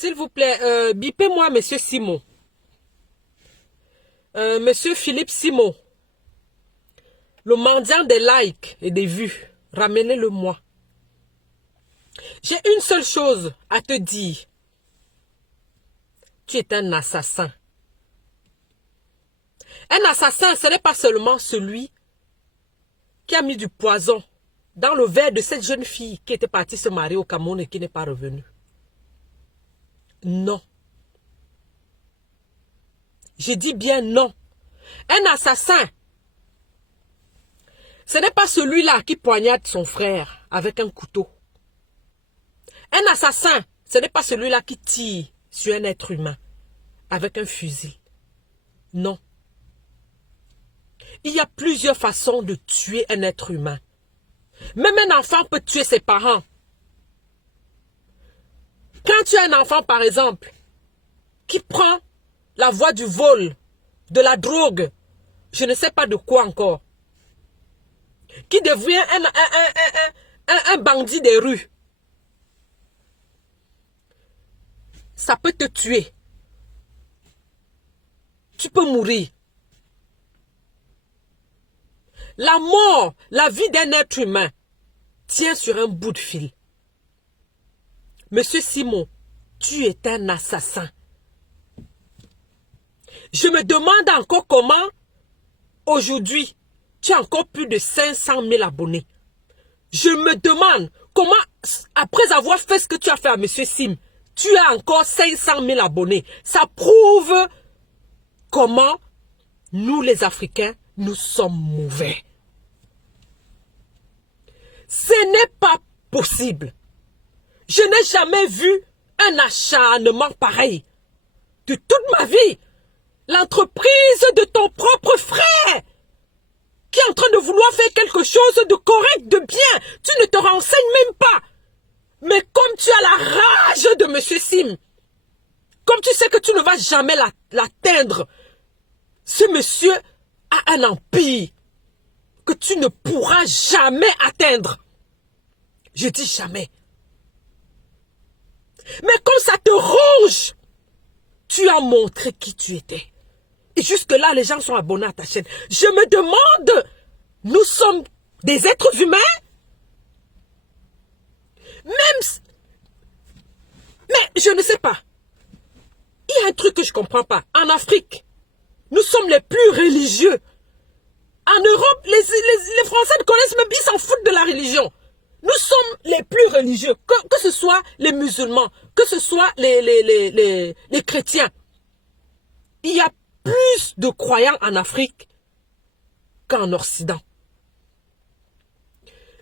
S'il vous plaît, bipez-moi, monsieur Simon. Monsieur Philippe Simon. Le mendiant des likes et des vues. Ramenez-le-moi. J'ai une seule chose à te dire. Tu es un assassin. Un assassin, ce n'est pas seulement celui qui a mis du poison dans le verre de cette jeune fille qui était partie se marier au Cameroun et qui n'est pas revenue. Non. Je dis bien non. Un assassin, ce n'est pas celui-là qui poignarde son frère avec un couteau. Un assassin, ce n'est pas celui-là qui tire sur un être humain avec un fusil. Non. Il y a plusieurs façons de tuer un être humain. Même un enfant peut tuer ses parents. Quand tu as un enfant, par exemple, qui prend la voie du vol, de la drogue, je ne sais pas de quoi encore, qui devient un bandit des rues, ça peut te tuer. Tu peux mourir. La mort, la vie d'un être humain tient sur un bout de fil. Monsieur Simon, tu es un assassin. Je me demande encore comment, aujourd'hui, tu as encore plus de 500 000 abonnés. Je me demande comment, après avoir fait ce que tu as fait à monsieur Sim, tu as encore 500 000 abonnés. Ça prouve comment nous, les Africains, nous sommes mauvais. Ce n'est pas possible. Je n'ai jamais vu un acharnement pareil. De toute ma vie, l'entreprise de ton propre frère qui est en train de vouloir faire quelque chose de correct, de bien, tu ne te renseignes même pas. Mais comme tu as la rage de monsieur Sim, comme tu sais que tu ne vas jamais l'atteindre, ce monsieur a un empire que tu ne pourras jamais atteindre. Je dis jamais. Mais comme ça te ronge, tu as montré qui tu étais. Et jusque-là, les gens sont abonnés à ta chaîne. Je me demande, nous sommes des êtres humains? Mais je ne sais pas. Il y a un truc que je ne comprends pas. En Afrique, nous sommes les plus religieux. En Europe, les Français ne connaissent même pas, ils s'en foutent de la religion. Nous sommes les plus religieux, que ce soit les musulmans, que ce soit les chrétiens. Il y a plus de croyants en Afrique qu'en Occident.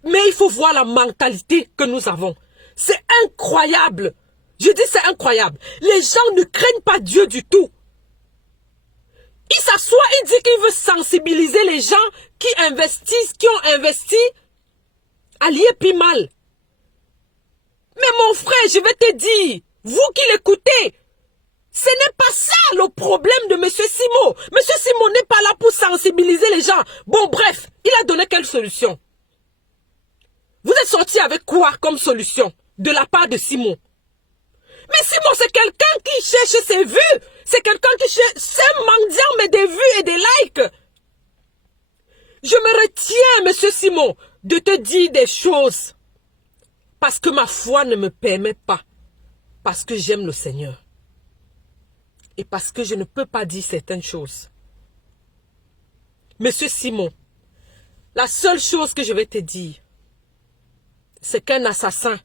Mais il faut voir la mentalité que nous avons. C'est incroyable. Je dis c'est incroyable. Les gens ne craignent pas Dieu du tout. Il s'assoit, il dit qu'il veut sensibiliser les gens qui investissent, qui ont investi à l'IEPIMAL. Mais mon frère, je vais te dire, vous qui l'écoutez, ce n'est pas ça le problème de M. Simon. M. Simon n'est pas là pour sensibiliser les gens. Bon, bref, il a donné quelle solution? Vous êtes sorti avec quoi comme solution de la part de Simon? Mais Simon, c'est quelqu'un qui cherche ses vues. C'est quelqu'un qui cherche, c'est un mendiant, mais des vues et des likes. Je me retiens, monsieur Simon, de te dire des choses. Parce que ma foi ne me permet pas. Parce que j'aime le Seigneur. Et parce que je ne peux pas dire certaines choses. Monsieur Simon, la seule chose que je vais te dire, c'est qu'un assassin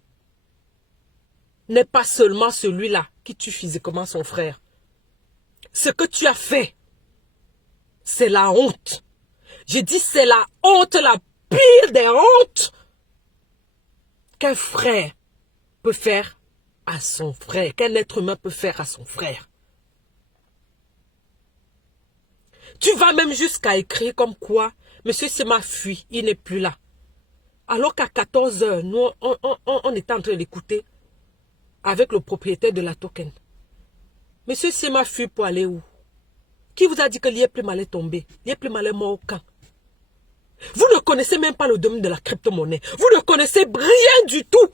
n'est pas seulement celui-là qui tue physiquement son frère. Ce que tu as fait, c'est la honte. Je dis c'est la honte, la pire des hontes qu'un frère peut faire à son frère, qu'un être humain peut faire à son frère. Tu vas même jusqu'à écrire comme quoi monsieur Sima fuit, il n'est plus là. Alors qu'à 14 h, nous, on était en train d'écouter avec le propriétaire de la token. Monsieur Sima fuit pour aller où? Qui vous a dit que l'IEPLIM est tombé? L'IEPLIM est mort au camp. Vous ne connaissez même pas le domaine de la crypto-monnaie. Vous ne connaissez rien du tout.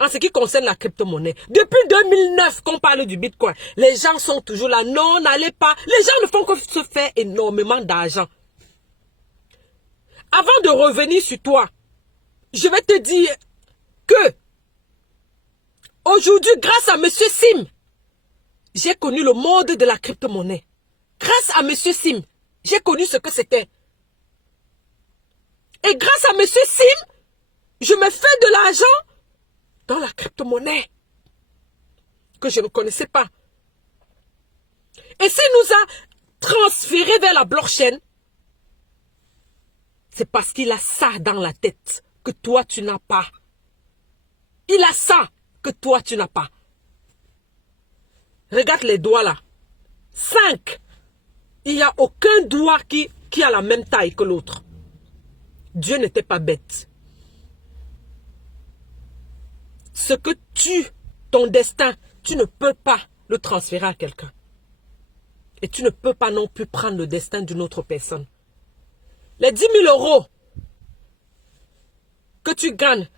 en ce qui concerne la crypto-monnaie. Depuis 2009 qu'on parle du Bitcoin, les gens sont toujours là. Non, n'allez pas. Les gens ne font que se faire énormément d'argent. Avant de revenir sur toi, je vais te dire que aujourd'hui, grâce à M. Sim, j'ai connu le monde de la crypto-monnaie. Grâce à M. Sim, j'ai connu ce que c'était. Et grâce à M. Sim, je me fais de l'argent dans la crypto-monnaie que je ne connaissais pas. Et s'il nous a transféré vers la blockchain, c'est parce qu'il a ça dans la tête que toi tu n'as pas. Il a ça que toi tu n'as pas. Regarde les doigts là. 5. Il n'y a aucun doigt qui a la même taille que l'autre. Dieu n'était pas bête. Ce que ton destin, tu ne peux pas le transférer à quelqu'un. Et tu ne peux pas non plus prendre le destin d'une autre personne. Les 10 000 euros que tu gagnes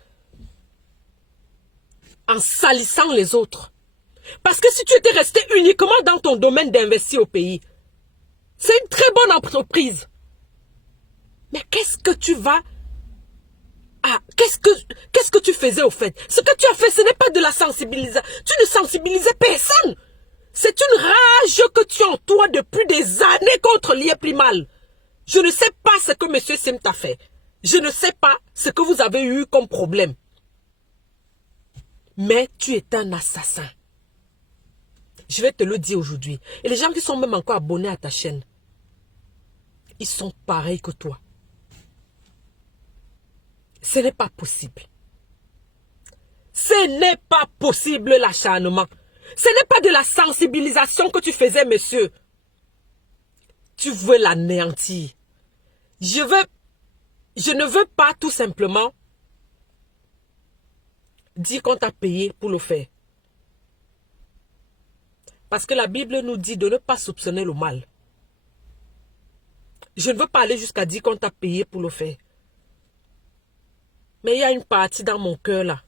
en salissant les autres. Parce que si tu étais resté uniquement dans ton domaine d'investir au pays, c'est une très bonne entreprise. Mais qu'est-ce que tu vas... Ah, qu'est-ce que tu faisais au fait? Ce que tu as fait, ce n'est pas de la sensibilisation. Tu ne sensibilisais personne. C'est une rage que tu as en toi depuis des années contre l'IEPLIMAL. Je ne sais pas ce que M. Sim t'a fait. Je ne sais pas ce que vous avez eu comme problème. Mais tu es un assassin. Je vais te le dire aujourd'hui. Et les gens qui sont même encore abonnés à ta chaîne, ils sont pareils que toi. Ce n'est pas possible. Ce n'est pas possible l'acharnement. Ce n'est pas de la sensibilisation que tu faisais, monsieur. Tu veux l'anéantir. Je ne veux pas tout simplement dire qu'on t'a payé pour le faire. Parce que la Bible nous dit de ne pas soupçonner le mal. Je ne veux pas aller jusqu'à dire qu'on t'a payé pour le faire. Mais il y a une partie dans mon cœur là,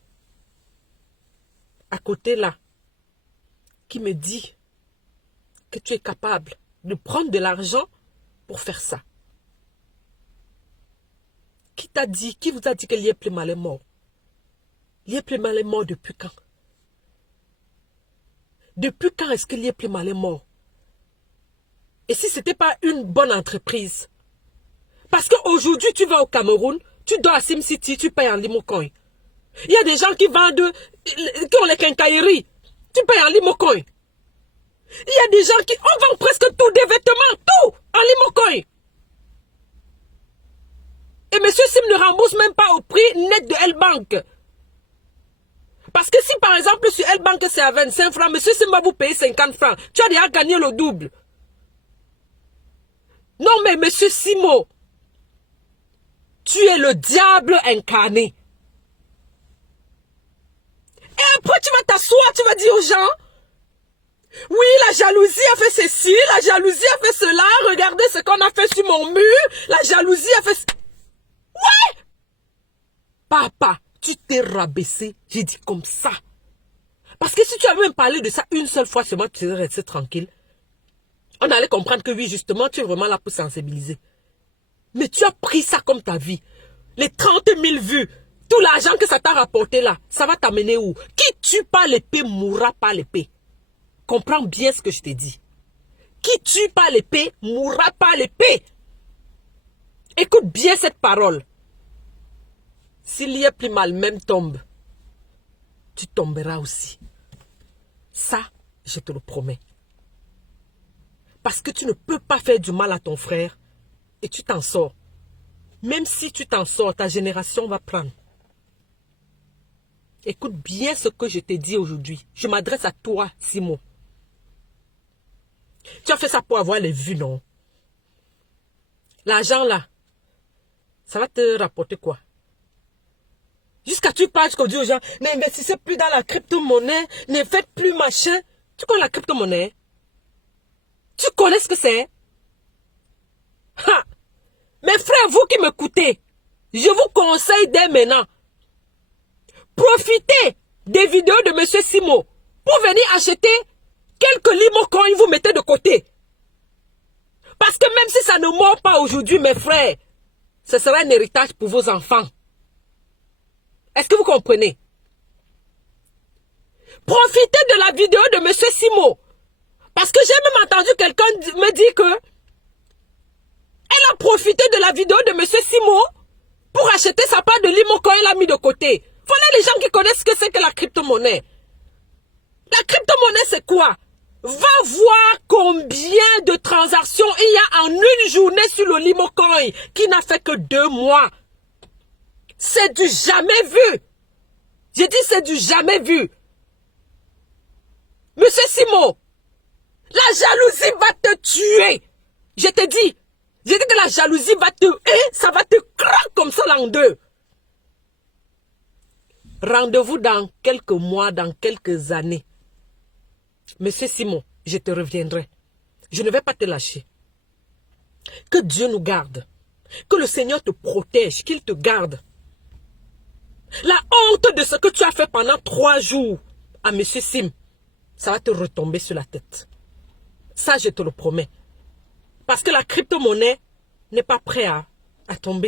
à côté là, qui me dit que tu es capable de prendre de l'argent pour faire ça. Qui t'a dit, qui vous a dit que l'IEPLIMAL est mort? L'IEPLIMAL est mort depuis quand? Depuis quand est-ce que l'IEPLIMAL est mort? Et si ce n'était pas une bonne entreprise? Parce qu'aujourd'hui, tu vas au Cameroun, tu dors à SimCity, tu payes en Limocoin. Il y a des gens qui vendent, qui ont les quincailleries. Tu payes en Limocoin. Il y a des gens qui, on vend presque tout, des vêtements, tout, en Limocoin. Et M. Sim ne rembourse même pas au prix net de L-Bank. Parce que si par exemple sur L-Bank c'est à 25 francs, M. Sim va vous payer 50 francs. Tu as déjà gagné le double. Non mais M. Simo, tu es le diable incarné. Et après tu vas t'asseoir, tu vas dire aux gens, oui, la jalousie a fait ceci, la jalousie a fait cela, regardez ce qu'on a fait sur mon mur, la jalousie a fait... Ouais! Papa, tu t'es rabaissé, j'ai dit comme ça. Parce que si tu avais même parlé de ça une seule fois seulement, tu serais resté tranquille. On allait comprendre que oui, justement, tu es vraiment là pour sensibiliser. Mais tu as pris ça comme ta vie. Les 30 000 vues, tout l'argent que ça t'a rapporté là, ça va t'amener où? Qui tue pas l'épée mourra par l'épée. Comprends bien ce que je t'ai dit. Qui tue pas l'épée mourra par l'épée. Écoute bien cette parole. S'il y a plus mal, même tombe, tu tomberas aussi. Ça, je te le promets. Parce que tu ne peux pas faire du mal à ton frère et tu t'en sors. Même si tu t'en sors, ta génération va prendre. Écoute bien ce que je t'ai dit aujourd'hui. Je m'adresse à toi, Simon. Tu as fait ça pour avoir les vues, non? L'argent là, ça va te rapporter quoi? Jusqu'à tu parles jusqu'au Dieu aux gens, n'investissez plus dans la crypto-monnaie, ne faites plus machin. Tu connais la crypto-monnaie? Tu connais ce que c'est? Ha! Mes frères, vous qui m'écoutez, je vous conseille dès maintenant, profitez des vidéos de M. Simo pour venir acheter quelques limocoins, vous mettez de côté. Parce que même si ça ne mord pas aujourd'hui, mes frères, ce sera un héritage pour vos enfants. Est-ce que vous comprenez? Profitez de la vidéo de M. Simo. Parce que j'ai même entendu quelqu'un me dire que elle a profité de la vidéo de M. Simo pour acheter sa part de limo quand elle a mis de côté. Voilà les gens qui connaissent ce que c'est que la crypto-monnaie. La crypto-monnaie, c'est quoi? Va voir combien de transactions il y a en une journée sur le Limocoin qui n'a fait que 2 mois. C'est du jamais vu. J'ai dit c'est du jamais vu. Monsieur Simo, la jalousie va te tuer. Je te dis. J'ai dit que la jalousie va te... ça va te craquer comme ça là en deux. Rendez-vous dans quelques mois, dans quelques années. Monsieur Simon, je te reviendrai. Je ne vais pas te lâcher. Que Dieu nous garde. Que le Seigneur te protège, qu'il te garde. La honte de ce que tu as fait pendant 3 jours à Monsieur Sim, ça va te retomber sur la tête. Ça, je te le promets. Parce que la crypto-monnaie n'est pas prête à tomber.